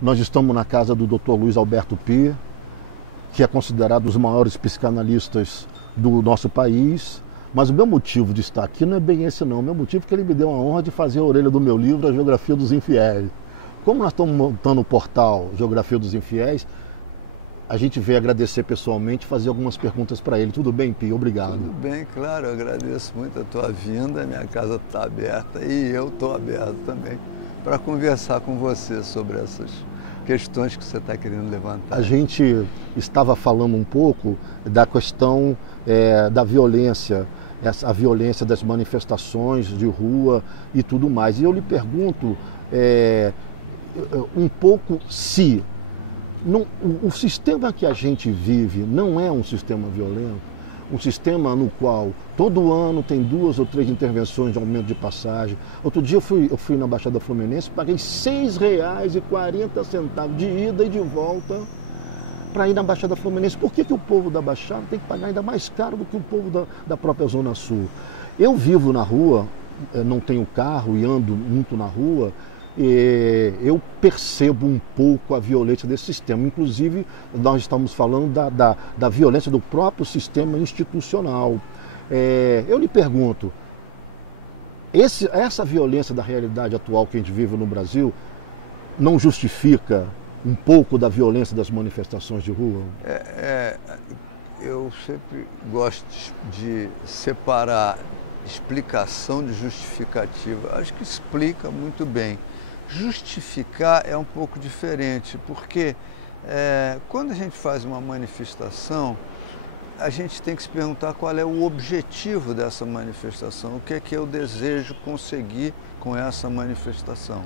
Nós estamos na casa do Dr. Luiz Alberto Pires, que é considerado um dos maiores psicanalistas do nosso país. Mas o meu motivo de estar aqui não é bem esse não. O meu motivo é que ele me deu a honra de fazer a orelha do meu livro, A Geografia dos Infiéis. Como nós estamos montando o portal Geografia dos Infiéis, a gente veio agradecer pessoalmente e fazer algumas perguntas para ele. Tudo bem, Pi? Obrigado. Tudo bem, claro. Eu agradeço muito a tua vinda. Minha casa está aberta e eu estou aberto também para conversar com você sobre essas questões que você está querendo levantar. A gente estava falando um pouco da questão da violência, a violência das manifestações de rua e tudo mais. E eu lhe pergunto um pouco se o sistema que a gente vive não é um sistema violento, um sistema no qual todo ano tem 2 ou 3 intervenções de aumento de passagem. Outro dia eu fui na Baixada Fluminense, paguei R$ 6,40 de ida e de volta para ir na Baixada Fluminense. Por que o povo da Baixada tem que pagar ainda mais caro do que o povo da própria Zona Sul? Eu vivo na rua, não tenho carro e ando muito na rua, eu percebo um pouco a violência desse sistema. Inclusive, nós estamos falando da violência do próprio sistema institucional. Eu lhe pergunto, essa violência da realidade atual que a gente vive no Brasil não justifica um pouco da violência das manifestações de rua? Eu sempre gosto de separar explicação de justificativa. Acho que explica muito bem. Justificar é um pouco diferente, porque quando a gente faz uma manifestação, a gente tem que se perguntar qual é o objetivo dessa manifestação, o que é que eu desejo conseguir com essa manifestação.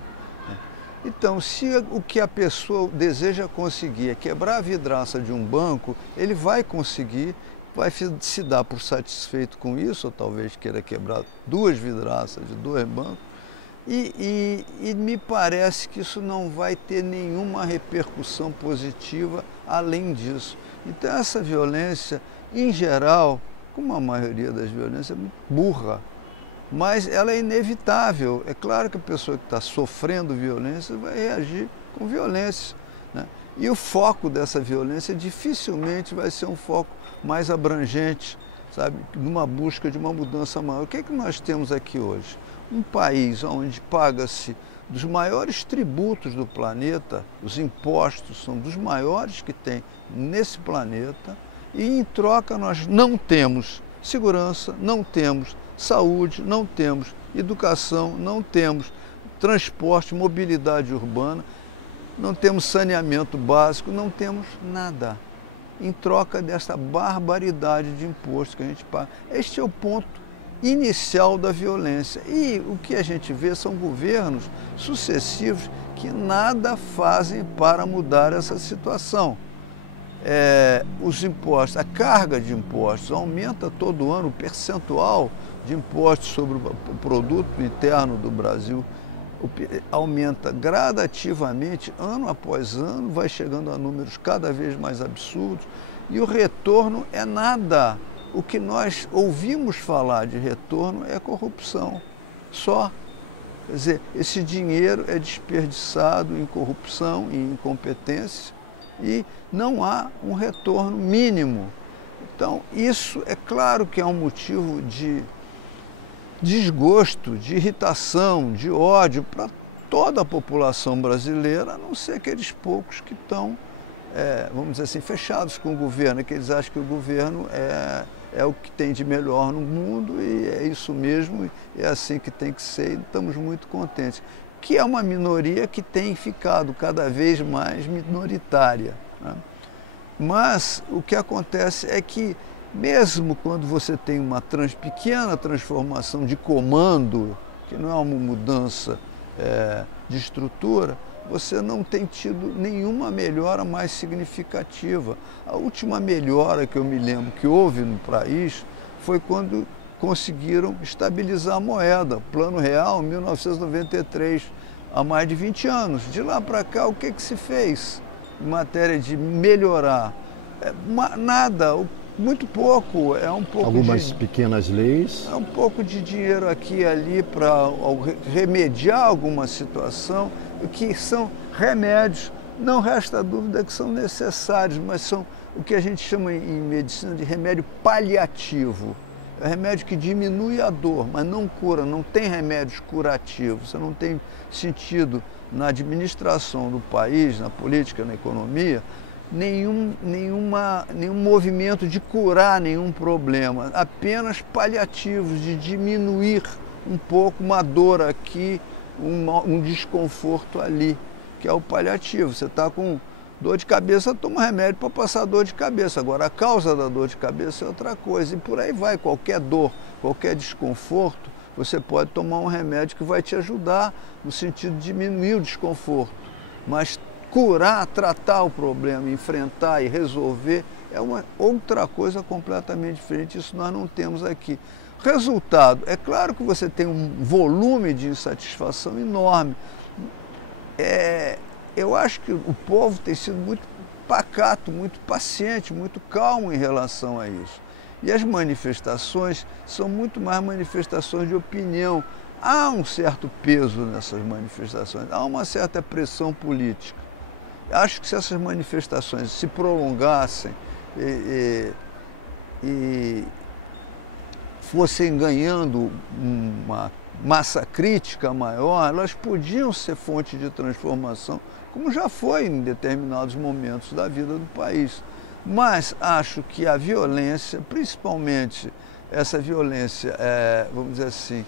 Então, se o que a pessoa deseja conseguir é quebrar a vidraça de um banco, ele vai conseguir, vai se dar por satisfeito com isso, ou talvez queira quebrar 2 vidraças de 2 bancos, e me parece que isso não vai ter nenhuma repercussão positiva além disso. Então essa violência, em geral, como a maioria das violências, é muito burra, mas ela é inevitável. É claro que a pessoa que está sofrendo violência vai reagir com violência, né? E o foco dessa violência dificilmente vai ser um foco mais abrangente, sabe, numa busca de uma mudança maior. O que é que nós temos aqui hoje? Um país onde paga-se dos maiores tributos do planeta, os impostos são dos maiores que tem nesse planeta, e em troca nós não temos segurança, não temos saúde, não temos educação, não temos transporte, mobilidade urbana, não temos saneamento básico, não temos nada em troca dessa barbaridade de imposto que a gente paga. Este é o ponto inicial da violência. E o que a gente vê são governos sucessivos que nada fazem para mudar essa situação. Os impostos, a carga de impostos aumenta todo ano, o percentual de impostos sobre o produto interno do Brasil aumenta gradativamente, ano após ano, vai chegando a números cada vez mais absurdos, e o retorno é nada. O que nós ouvimos falar de retorno é corrupção, só. Quer dizer, esse dinheiro é desperdiçado em corrupção, em incompetência, e não há um retorno mínimo. Então, isso é claro que é um motivo de desgosto, de irritação, de ódio para toda a população brasileira, a não ser aqueles poucos que estão, vamos dizer assim, fechados com o governo, que eles acham que o governo é o que tem de melhor no mundo e é isso mesmo, é assim que tem que ser, e estamos muito contentes. Que é uma minoria que tem ficado cada vez mais minoritária, né? Mas o que acontece é que, mesmo quando você tem uma pequena transformação de comando, que não é uma mudança de estrutura, você não tem tido nenhuma melhora mais significativa. A última melhora que eu me lembro que houve no país foi quando conseguiram estabilizar a moeda, Plano Real, em 1993, há mais de 20 anos. De lá para cá, o que se fez em matéria de melhorar? Nada, muito pouco. Algumas pequenas leis. É um pouco de dinheiro aqui e ali para remediar alguma situação, que são remédios não resta dúvida que são necessários, mas são o que a gente chama em medicina de remédio paliativo. É um remédio que diminui a dor, mas não cura, não tem remédios curativos. Você não tem sentido na administração do país, na política, na economia, nenhum movimento de curar nenhum problema, apenas paliativos, de diminuir um pouco uma dor aqui, um desconforto ali, que é o paliativo. Você está com dor de cabeça, toma remédio para passar a dor de cabeça. Agora, a causa da dor de cabeça é outra coisa. E por aí vai, qualquer dor, qualquer desconforto, você pode tomar um remédio que vai te ajudar no sentido de diminuir o desconforto. Mas curar, tratar o problema, enfrentar e resolver é uma outra coisa completamente diferente. Isso nós não temos aqui. Resultado, é claro que você tem um volume de insatisfação enorme. Eu acho que o povo tem sido muito pacato, muito paciente, muito calmo em relação a isso. E as manifestações são muito mais manifestações de opinião. Há um certo peso nessas manifestações, há uma certa pressão política. Acho que se essas manifestações se prolongassem e fossem ganhando uma massa crítica maior, elas podiam ser fonte de transformação, como já foi em determinados momentos da vida do país. Mas acho que a violência, principalmente essa violência, vamos dizer assim,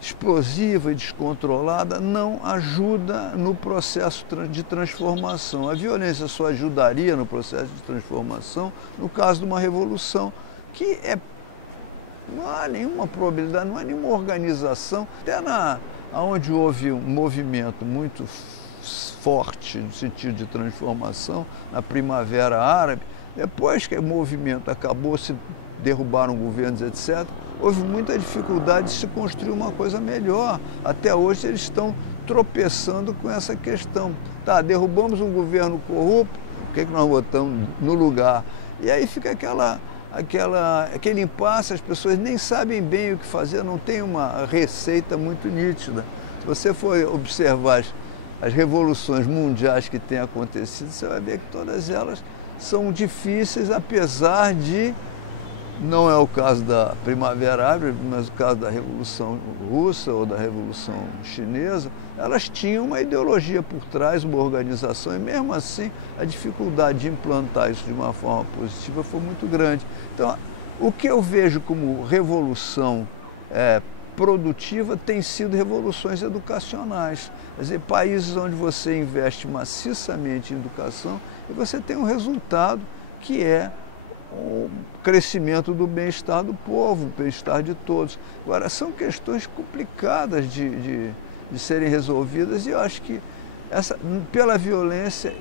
explosiva e descontrolada, não ajuda no processo de transformação. A violência só ajudaria no processo de transformação no caso de uma revolução, que não há nenhuma probabilidade, não há nenhuma organização. Até onde houve um movimento muito forte no sentido de transformação, na Primavera Árabe, depois que o movimento acabou, se derrubaram governos, etc., houve muita dificuldade de se construir uma coisa melhor. Até hoje eles estão tropeçando com essa questão. Tá, derrubamos um governo corrupto, o que nós botamos no lugar? E aí fica aquele impasse, as pessoas nem sabem bem o que fazer, não tem uma receita muito nítida. Se você for observar as revoluções mundiais que têm acontecido, você vai ver que todas elas são difíceis, apesar de, não é o caso da Primavera Árabe, mas o caso da Revolução Russa ou da Revolução Chinesa, elas tinham uma ideologia por trás, uma organização, e mesmo assim a dificuldade de implantar isso de uma forma positiva foi muito grande. Então, o que eu vejo como revolução produtiva tem sido revoluções educacionais. Quer dizer, países onde você investe maciçamente em educação e você tem um resultado que é o crescimento do bem-estar do povo, o bem-estar de todos. Agora, são questões complicadas de serem resolvidas e eu acho que pela violência,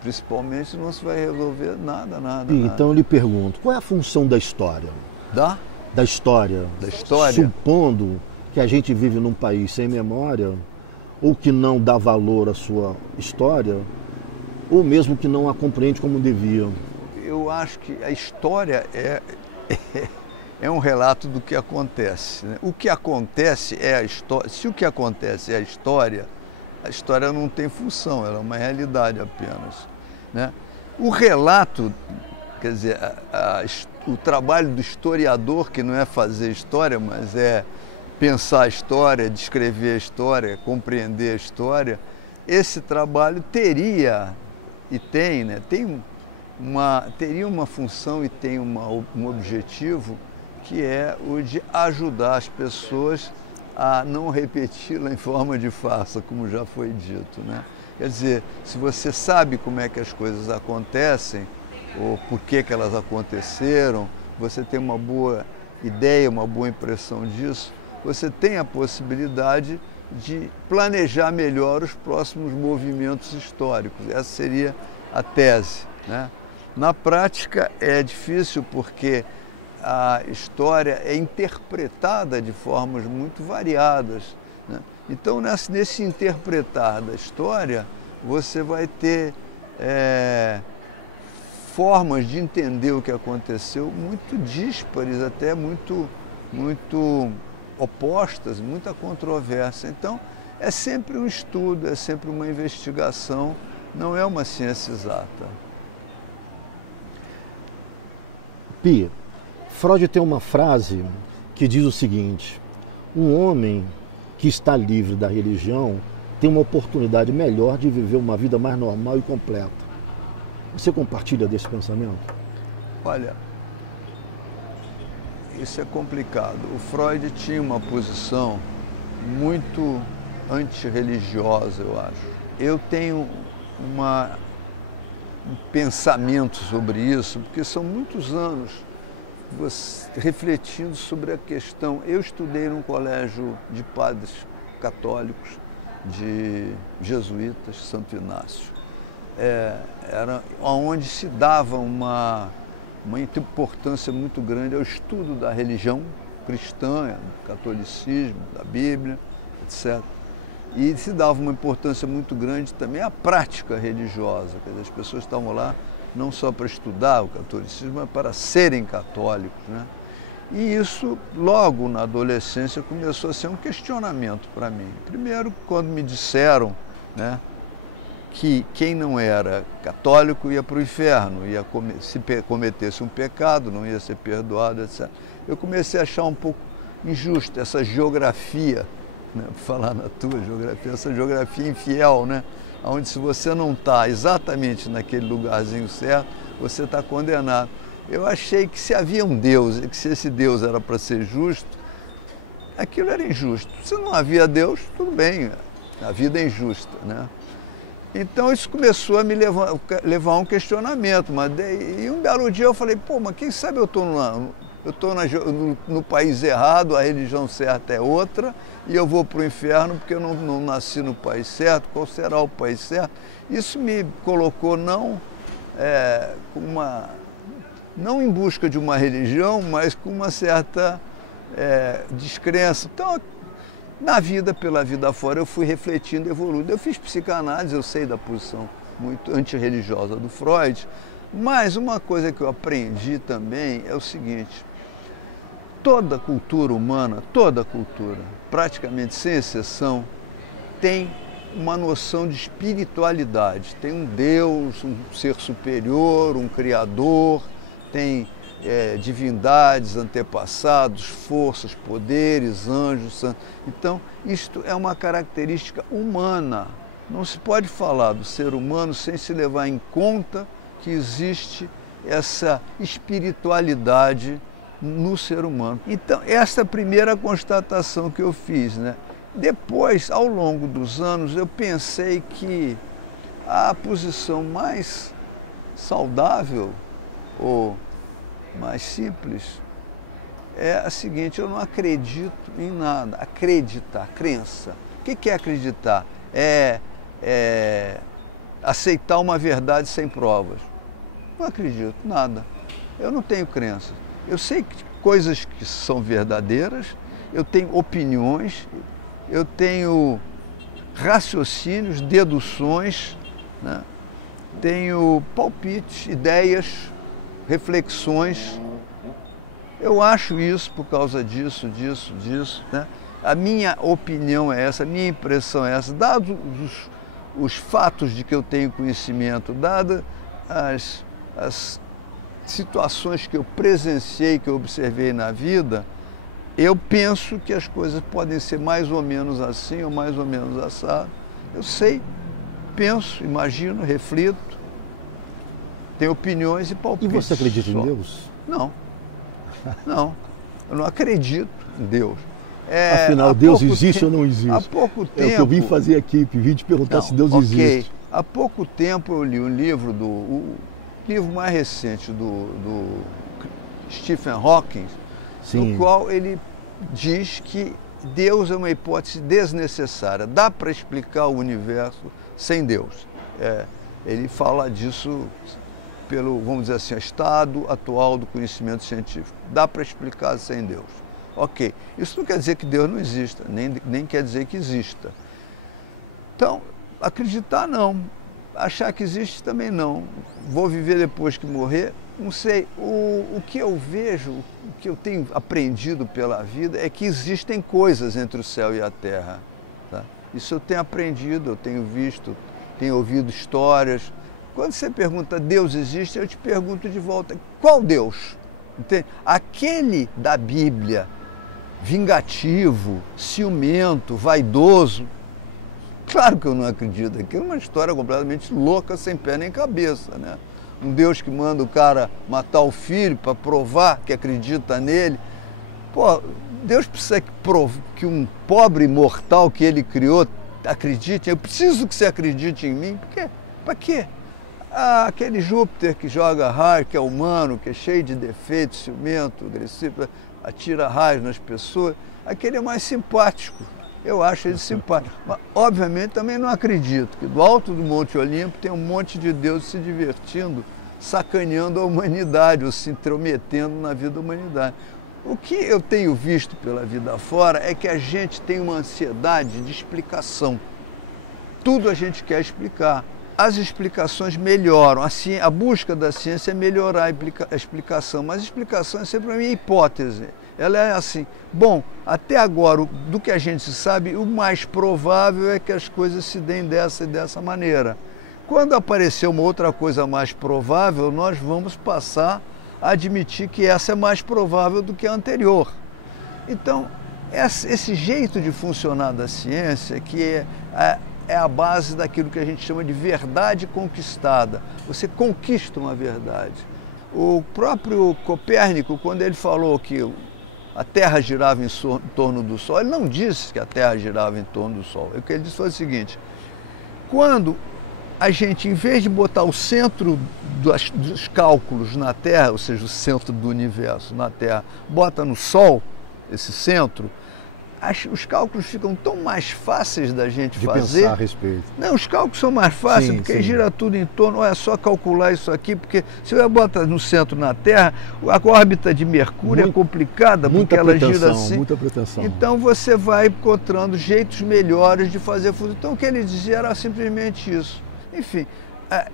principalmente, não se vai resolver nada. Então eu lhe pergunto, qual é a função da história? Da história. Supondo que a gente vive num país sem memória, ou que não dá valor à sua história, ou mesmo que não a compreende como devia. Eu acho que a história é um relato do que acontece, né? O que acontece é a história. Se o que acontece é a história não tem função, ela é uma realidade apenas, né? O relato, quer dizer, o trabalho do historiador, que não é fazer história, mas é pensar a história, descrever a história, compreender a história, esse trabalho teria e tem, né? Teria uma função e tem um objetivo, que é o de ajudar as pessoas a não repeti-la em forma de farsa, como já foi dito, né? Quer dizer, se você sabe como é que as coisas acontecem, ou por que elas aconteceram, você tem uma boa ideia, uma boa impressão disso, você tem a possibilidade de planejar melhor os próximos movimentos históricos. Essa seria a tese, né? Na prática é difícil porque a história é interpretada de formas muito variadas, né? Então, nesse interpretar da história, você vai ter formas de entender o que aconteceu muito díspares, até muito opostas, muita controvérsia. Então, é sempre um estudo, é sempre uma investigação, não é uma ciência exata. Pia, Freud tem uma frase que diz o seguinte: um homem que está livre da religião tem uma oportunidade melhor de viver uma vida mais normal e completa. Você compartilha desse pensamento? Olha, isso é complicado. O Freud tinha uma posição muito antirreligiosa, eu acho. Eu tenho um pensamento sobre isso, porque são muitos anos refletindo sobre a questão. Eu estudei num colégio de padres católicos, de jesuítas, Santo Inácio. Era onde se dava uma importância muito grande ao estudo da religião cristã, do catolicismo, da Bíblia, etc. E se dava uma importância muito grande também à prática religiosa. Quer dizer, as pessoas estavam lá não só para estudar o catolicismo, mas para serem católicos, né? E isso, logo na adolescência, começou a ser um questionamento para mim. Primeiro, quando me disseram, né, que quem não era católico ia para o inferno, se cometesse um pecado, não ia ser perdoado, etc. Eu comecei a achar um pouco injusto essa geografia, né, para falar na tua geografia, essa geografia infiel, né, onde se você não está exatamente naquele lugarzinho certo, você está condenado. Eu achei que se havia um Deus, e que se esse Deus era para ser justo, aquilo era injusto. Se não havia Deus, tudo bem, a vida é injusta, né? Então isso começou a me levar a um questionamento, e um belo dia eu falei, pô, mas quem sabe eu estou no país errado, a religião certa é outra, e eu vou para o inferno porque eu não nasci no país certo, qual será o país certo? Isso me colocou não em busca de uma religião, mas com uma certa descrença. Então, na vida, pela vida fora, eu fui refletindo, evoluindo. Eu fiz psicanálise, eu sei da posição muito antirreligiosa do Freud, mas uma coisa que eu aprendi também é o seguinte: toda cultura humana, toda cultura, praticamente sem exceção, tem uma noção de espiritualidade. Tem um Deus, um ser superior, um criador, tem divindades, antepassados, forças, poderes, anjos, santos. Então, isto é uma característica humana. Não se pode falar do ser humano sem se levar em conta que existe essa espiritualidade no ser humano. Então, essa é a primeira constatação que eu fiz, né? Depois, ao longo dos anos, eu pensei que a posição mais saudável ou mais simples é a seguinte: eu não acredito em nada. Acreditar, crença. O que é acreditar? É aceitar uma verdade sem provas. Não acredito, nada. Eu não tenho crença. Eu sei que coisas que são verdadeiras, eu tenho opiniões, eu tenho raciocínios, deduções, né? Tenho palpites, ideias, reflexões. Eu acho isso por causa disso, né? A minha opinião é essa, a minha impressão é essa. Dados os fatos de que eu tenho conhecimento, dadas as situações que eu presenciei, que eu observei na vida, eu penso que as coisas podem ser mais ou menos assim ou mais ou menos assado. Eu sei, penso, imagino, reflito, tenho opiniões e palpites. E você acredita em Deus? Não, eu não acredito em Deus. Afinal, Deus existe ou não existe? Há pouco tempo... É o que eu vim fazer aqui, vim te perguntar se Deus existe. Há pouco tempo eu li um livro, o livro mais recente do Stephen Hawking, Sim. no qual ele diz que Deus é uma hipótese desnecessária. Dá para explicar o universo sem Deus. Ele fala disso pelo, vamos dizer assim, estado atual do conhecimento científico. Dá para explicar sem Deus. Ok. Isso não quer dizer que Deus não exista, nem quer dizer que exista. Então, acreditar não. Achar que existe também não. Vou viver depois que morrer? Não sei. O que eu vejo, o que eu tenho aprendido pela vida é que existem coisas entre o céu e a terra. Tá? Isso eu tenho aprendido, eu tenho visto, tenho ouvido histórias. Quando você pergunta, Deus existe, eu te pergunto de volta, qual Deus? Entende? Aquele da Bíblia, vingativo, ciumento, vaidoso, claro que eu não acredito. Aquilo é uma história completamente louca, sem pé nem cabeça, né? Um Deus que manda o cara matar o filho para provar que acredita nele. Pô, Deus precisa que um pobre mortal que ele criou acredite. Eu preciso que você acredite em mim. Por quê? Para quê? Ah, aquele Júpiter que joga raio, que é humano, que é cheio de defeitos, ciumento, agressivo, atira raios nas pessoas, aquele é mais simpático. Eu acho ele simpático. Mas, obviamente, também não acredito que do alto do Monte Olimpo tem um monte de deuses se divertindo, sacaneando a humanidade, ou se intrometendo na vida da humanidade. O que eu tenho visto pela vida fora é que a gente tem uma ansiedade de explicação. Tudo a gente quer explicar. As explicações melhoram, a busca da ciência é melhorar a explicação, mas a explicação é sempre uma hipótese. Ela é assim, bom, até agora, do que a gente sabe, o mais provável é que as coisas se deem dessa e dessa maneira. Quando aparecer uma outra coisa mais provável, nós vamos passar a admitir que essa é mais provável do que a anterior. Então, esse jeito de funcionar da ciência, que é a base daquilo que a gente chama de verdade conquistada. Você conquista uma verdade. O próprio Copérnico, quando ele falou que a Terra girava em torno do Sol, ele não disse que a Terra girava em torno do Sol. O que ele disse foi o seguinte: quando a gente, em vez de botar o centro dos cálculos na Terra, ou seja, o centro do universo na Terra, bota no Sol, esse centro, os cálculos ficam tão mais fáceis da gente fazer. Pensar a respeito. Não, os cálculos são mais fáceis, sim, porque sim. gira tudo em torno, é só calcular isso aqui, porque se você bota no centro na Terra, a órbita de Mercúrio é complicada, porque ela gira assim. Muita pretensão. Então você vai encontrando jeitos melhores de fazer fusão. Então o que ele dizia era simplesmente isso. Enfim,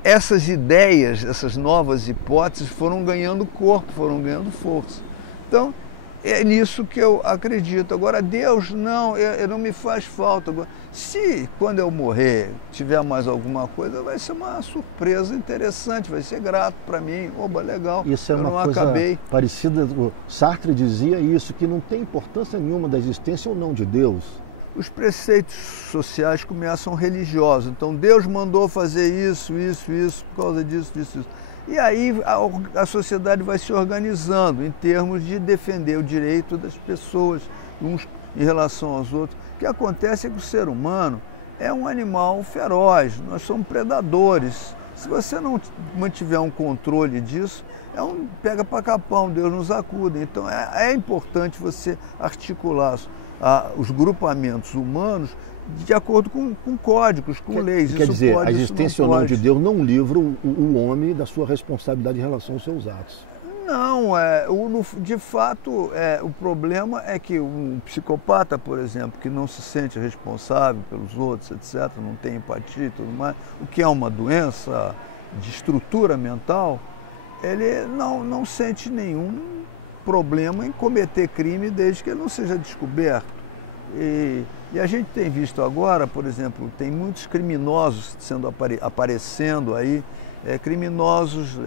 essas ideias, essas novas hipóteses foram ganhando corpo, foram ganhando força. Então, é nisso que eu acredito. Agora, Deus não me faz falta. Agora, se quando eu morrer tiver mais alguma coisa, vai ser uma surpresa interessante, vai ser grato para mim. Oba, legal, isso é eu uma não coisa acabei. parecida. O Sartre dizia isso, que não tem importância nenhuma da existência ou não de Deus. Os preceitos sociais começam religiosos. Então, Deus mandou fazer isso, por causa disso, isso. E aí a sociedade vai se organizando em termos de defender o direito das pessoas, uns em relação aos outros. O que acontece é que o ser humano é um animal feroz, nós somos predadores. Se você não mantiver um controle disso, é um pega para capão, Deus nos acuda. Então é importante você articular os grupamentos humanos de acordo com códigos, com leis. Quer dizer, a existência ou não de Deus não livra o homem da sua responsabilidade em relação aos seus atos. Não, de fato, o problema é que um psicopata, por exemplo, que não se sente responsável pelos outros, etc., não tem empatia e tudo mais, o que é uma doença de estrutura mental, ele não sente nenhum problema em cometer crime desde que ele não seja descoberto. E a gente tem visto agora, por exemplo, tem muitos criminosos aparecendo aí, criminosos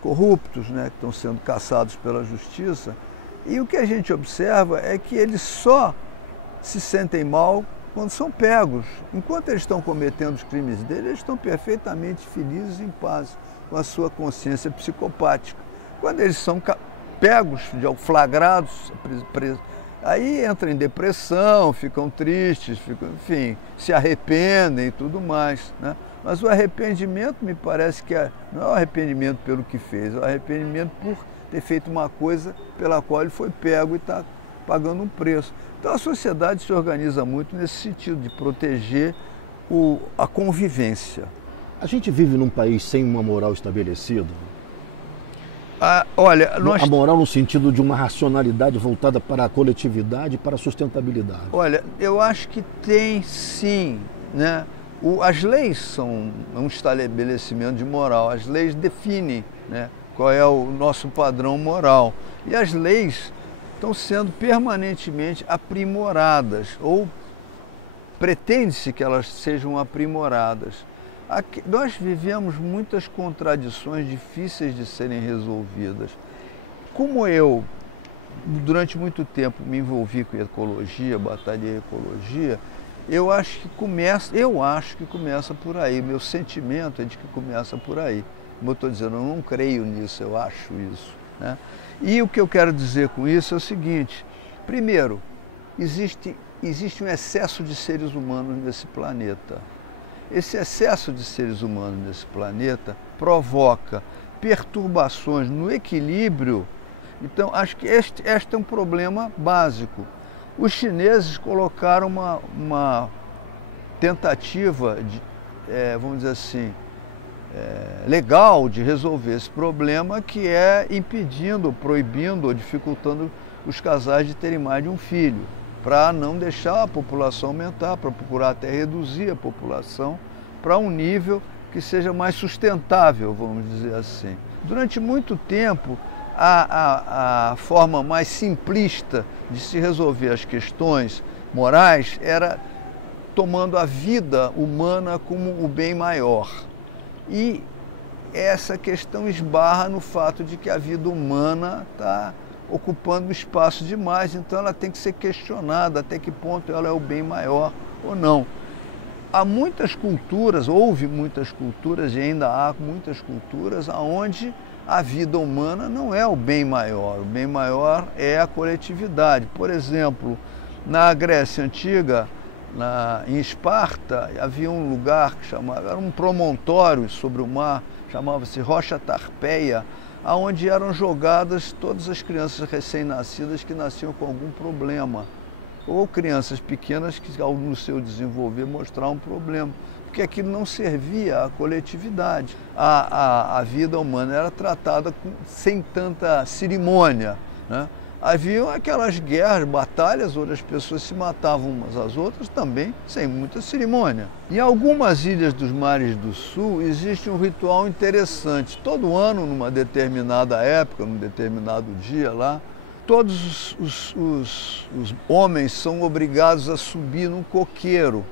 corruptos, né, que estão sendo caçados pela justiça. E o que a gente observa é que eles só se sentem mal quando são pegos. Enquanto eles estão cometendo os crimes deles, eles estão perfeitamente felizes e em paz com a sua consciência psicopática. Quando eles são pegos, flagrados, aí entram em depressão, ficam tristes, enfim, se arrependem e tudo mais, né? Mas o arrependimento, me parece que não é o arrependimento pelo que fez, é o arrependimento por ter feito uma coisa pela qual ele foi pego e está pagando um preço. Então a sociedade se organiza muito nesse sentido de proteger a convivência. A gente vive num país sem uma moral estabelecida? Olha, A moral no sentido de uma racionalidade voltada para a coletividade e para a sustentabilidade. Olha, eu acho que tem sim, né? As leis são um estabelecimento de moral, as leis definem, né, qual é o nosso padrão moral. E as leis estão sendo permanentemente aprimoradas ou pretende-se que elas sejam aprimoradas. Aqui, nós vivemos muitas contradições difíceis de serem resolvidas. Como eu, durante muito tempo, me envolvi com ecologia, batalhei ecologia, eu acho que começa por aí. Meu sentimento é de que começa por aí. Como eu estou dizendo, eu não creio nisso, eu acho isso, né? E o que eu quero dizer com isso é o seguinte: primeiro, existe um excesso de seres humanos nesse planeta. Esse excesso de seres humanos nesse planeta provoca perturbações no equilíbrio. Então, acho que este é um problema básico. Os chineses colocaram uma tentativa, vamos dizer assim, legal de resolver esse problema, que é impedindo, proibindo ou dificultando os casais de terem mais de um filho, para não deixar a população aumentar, para procurar até reduzir a população para um nível que seja mais sustentável, vamos dizer assim. Durante muito tempo, a forma mais simplista de se resolver as questões morais era tomando a vida humana como o bem maior. E essa questão esbarra no fato de que a vida humana está ocupando espaço demais, então ela tem que ser questionada até que ponto ela é o bem maior ou não. Há muitas culturas, houve muitas culturas e ainda há muitas culturas onde a vida humana não é o bem maior é a coletividade. Por exemplo, na Grécia Antiga, em Esparta, havia um lugar que era um promontório sobre o mar, chamava-se Rocha Tarpeia, onde eram jogadas todas as crianças recém-nascidas que nasciam com algum problema, ou crianças pequenas que, no seu desenvolver, mostravam um problema, porque aquilo não servia à coletividade. A vida humana era tratada sem tanta cerimônia, né? Haviam aquelas guerras, batalhas, onde as pessoas se matavam umas às outras também, sem muita cerimônia. Em algumas ilhas dos mares do sul existe um ritual interessante. Todo ano, numa determinada época, num determinado dia lá, todos os homens são obrigados a subir num coqueiro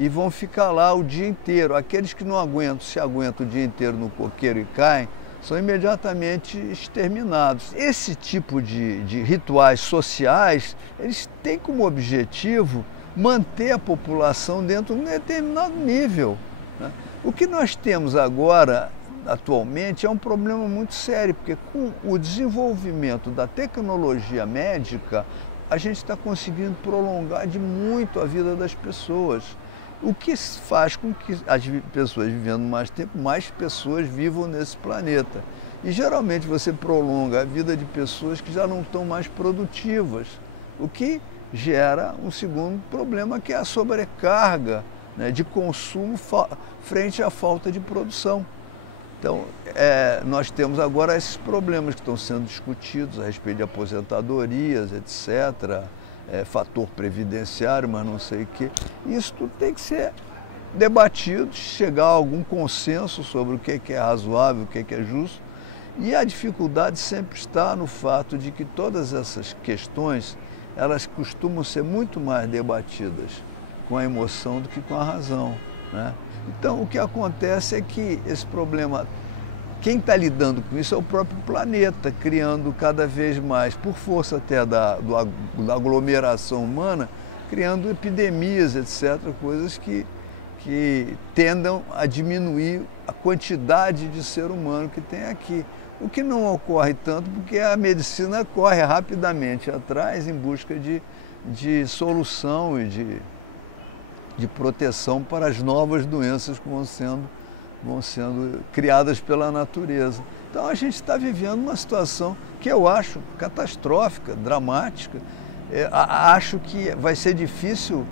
e vão ficar lá o dia inteiro. Aqueles que não aguentam, se aguentam o dia inteiro no coqueiro e caem, são imediatamente exterminados. Esse tipo de rituais sociais, eles têm como objetivo manter a população dentro de um determinado nível, né? O que nós temos agora, atualmente, é um problema muito sério, porque com o desenvolvimento da tecnologia médica, a gente está conseguindo prolongar de muito a vida das pessoas. O que faz com que as pessoas vivendo mais tempo, mais pessoas vivam nesse planeta. E geralmente você prolonga a vida de pessoas que já não estão mais produtivas, o que gera um segundo problema, que é a sobrecarga, né, de consumo frente à falta de produção. Então, nós temos agora esses problemas que estão sendo discutidos a respeito de aposentadorias, etc., fator previdenciário, mas não sei o quê. Isso tudo tem que ser debatido, chegar a algum consenso sobre o que é razoável, o que é justo. E a dificuldade sempre está no fato de que todas essas questões, elas costumam ser muito mais debatidas com a emoção do que com a razão, né? Então, o que acontece é que esse problema, quem está lidando com isso é o próprio planeta, criando cada vez mais, por força até da aglomeração humana, criando epidemias, etc., coisas que tendam a diminuir a quantidade de ser humano que tem aqui. O que não ocorre tanto porque a medicina corre rapidamente atrás em busca de solução e de proteção para as novas doenças que vão sendo criadas pela natureza. Então a gente está vivendo uma situação que eu acho catastrófica, dramática. Acho que vai ser difícil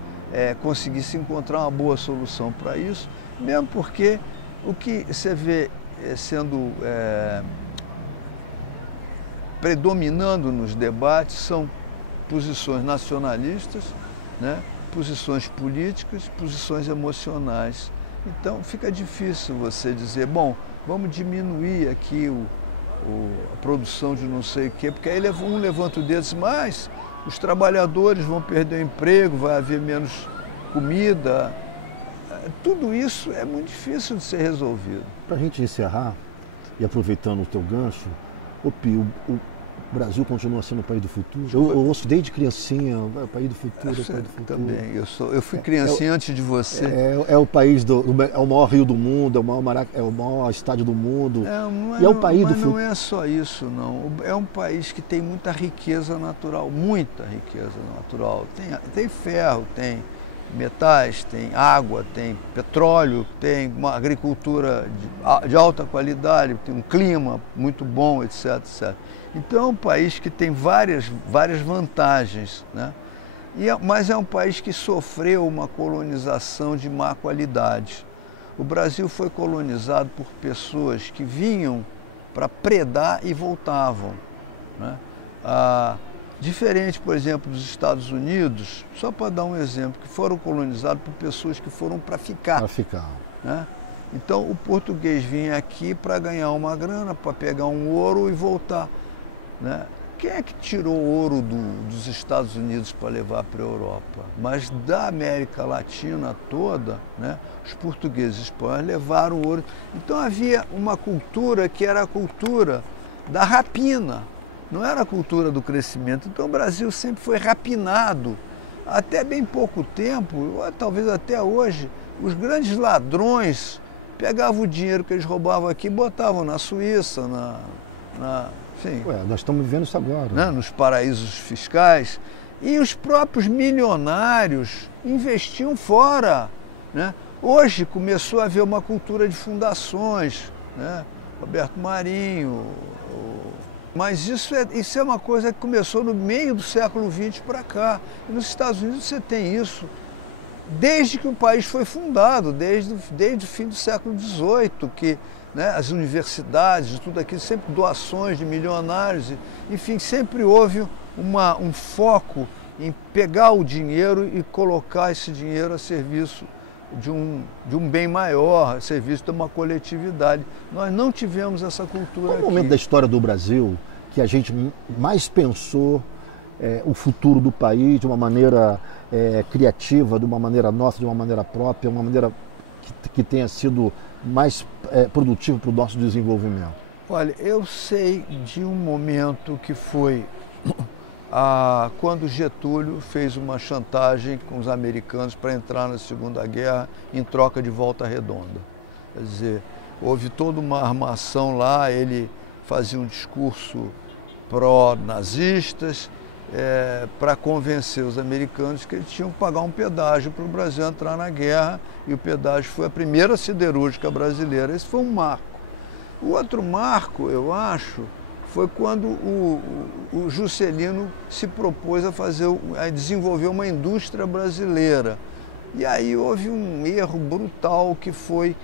conseguir se encontrar uma boa solução para isso, mesmo porque o que você vê sendo predominando nos debates são posições nacionalistas, né? Posições políticas, posições emocionais. Então fica difícil você dizer, bom, vamos diminuir aqui a produção de não sei o quê, porque aí um levanta o dedo e diz, mas os trabalhadores vão perder o emprego, vai haver comida, tudo isso é muito difícil de ser resolvido. Para a gente encerrar, e aproveitando o teu gancho, ô Pio, o Brasil continua sendo o país do futuro? Eu ouço desde criancinha, o país do futuro, o país do futuro. Também, eu fui criancinha antes de você. É o país é o maior rio do mundo, é o maior estádio do mundo. E é o país do futuro. Mas não é só isso, não. É um país que tem muita riqueza natural, muita riqueza natural. Tem ferro, tem metais, tem água, tem petróleo, tem uma agricultura de alta qualidade, tem um clima muito bom, etc, etc. Então é um país que tem várias vantagens, né? Mas é um país que sofreu uma colonização de má qualidade. O Brasil foi colonizado por pessoas que vinham para predar e voltavam, né? Diferente, por exemplo, dos Estados Unidos, só para dar um exemplo, que foram colonizados por pessoas que foram para ficar. Para ficar. Né? Então, o português vinha aqui para ganhar uma grana, para pegar um ouro e voltar. Né? Quem é que tirou o ouro dos Estados Unidos para levar para a Europa? Mas da América Latina toda, né, os portugueses e espanhóis levaram o ouro. Então, havia uma cultura que era a cultura da rapina. Não era a cultura do crescimento. Então o Brasil sempre foi rapinado. Até bem pouco tempo, talvez até hoje, os grandes ladrões pegavam o dinheiro que eles roubavam aqui e botavam na Suíça, enfim, nós estamos vivendo isso agora. Né, nos paraísos fiscais. E os próprios milionários investiam fora. Né? Hoje começou a haver uma cultura de fundações. Né? Roberto Marinho... Mas isso é uma coisa que começou no meio do século XX para cá. E nos Estados Unidos você tem isso desde que o país foi fundado, desde o fim do século XVIII, que, né, as universidades, tudo aquilo, sempre doações de milionários, enfim, sempre houve um foco em pegar o dinheiro e colocar esse dinheiro a serviço de um bem maior, a serviço de uma coletividade. Nós não tivemos essa cultura aqui. Qual o momento da história do Brasil que a gente mais pensou o futuro do país de uma maneira criativa, de uma maneira nossa, de uma maneira própria, uma maneira que tenha sido mais produtiva para o nosso desenvolvimento? Olha, eu sei de um momento que foi quando Getúlio fez uma chantagem com os americanos para entrar na Segunda Guerra em troca de Volta Redonda. Quer dizer, houve toda uma armação lá, ele fazia um discurso pró-nazistas para convencer os americanos que eles tinham que pagar um pedágio para o Brasil entrar na guerra, e o pedágio foi a primeira siderúrgica brasileira. Esse foi um marco. O outro marco, eu acho, foi quando o Juscelino se propôs a desenvolver uma indústria brasileira. E aí houve um erro brutal, que foi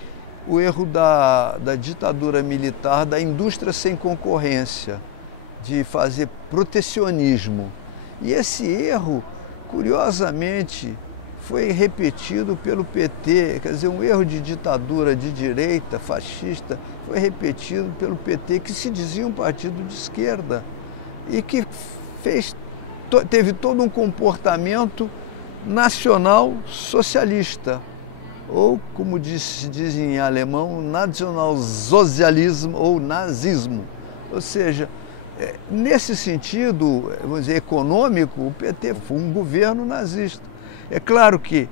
o erro da ditadura militar, da indústria sem concorrência, de fazer protecionismo. E esse erro, curiosamente, foi repetido pelo PT, quer dizer, um erro de ditadura de direita, fascista, foi repetido pelo PT, que se dizia um partido de esquerda e que teve todo um comportamento nacional socialista, ou, como se diz em alemão, Nationalsozialismo ou nazismo. Ou seja, nesse sentido, vamos dizer, econômico, o PT foi um governo nazista. É claro que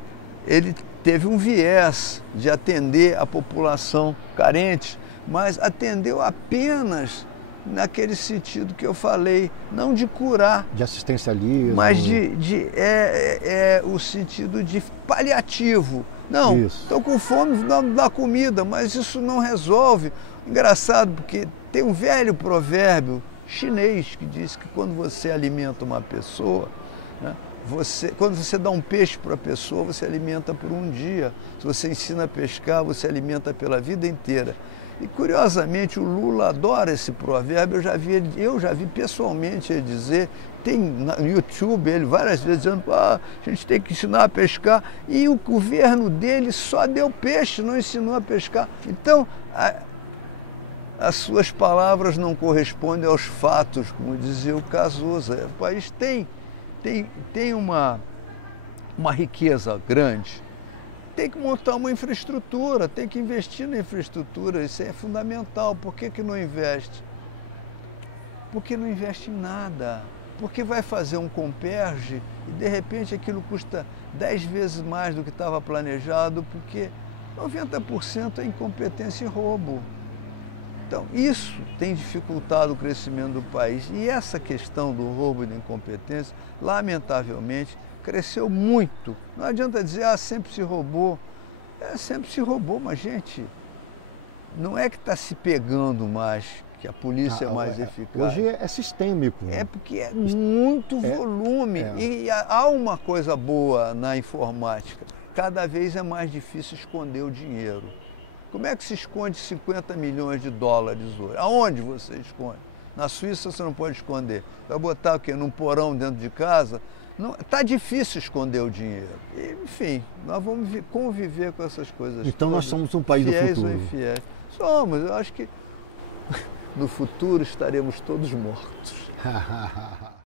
ele teve um viés de atender a população carente, mas atendeu apenas naquele sentido que eu falei, não de curar. De assistencialismo. Mas o sentido de paliativo. Não, estou com fome, dá comida, mas isso não resolve. Engraçado, porque tem um velho provérbio chinês que diz que quando você alimenta uma pessoa, né, quando você dá um peixe para a pessoa, você alimenta por um dia. Se você ensina a pescar, você alimenta pela vida inteira. E, curiosamente, o Lula adora esse provérbio. Eu já vi pessoalmente ele dizer, tem no YouTube ele várias vezes dizendo, a gente tem que ensinar a pescar. E o governo dele só deu peixe, não ensinou a pescar. Então, as suas palavras não correspondem aos fatos, como dizia o Cazuza. O país tem uma riqueza grande, tem que montar uma infraestrutura, tem que investir na infraestrutura, isso é fundamental. Por que não investe? Porque não investe em nada. Porque vai fazer um Comperj e de repente aquilo custa 10 vezes mais do que estava planejado, porque 90% é incompetência e roubo. Então, isso tem dificultado o crescimento do país. E essa questão do roubo e da incompetência, lamentavelmente, cresceu muito. Não adianta dizer, sempre se roubou. Sempre se roubou, mas, gente, não é que está se pegando mais, que a polícia é mais eficaz. Hoje é sistêmico. É porque é muito volume. E há uma coisa boa na informática. Cada vez é mais difícil esconder o dinheiro. Como é que se esconde 50 milhões de dólares hoje? Aonde você esconde? Na Suíça você não pode esconder. Vai botar o quê? Num porão dentro de casa? Está difícil esconder o dinheiro. E, enfim, nós vamos conviver com essas coisas. Então todas, nós somos um país do futuro. Fiéis ou infiéis. Somos. Eu acho que no futuro estaremos todos mortos.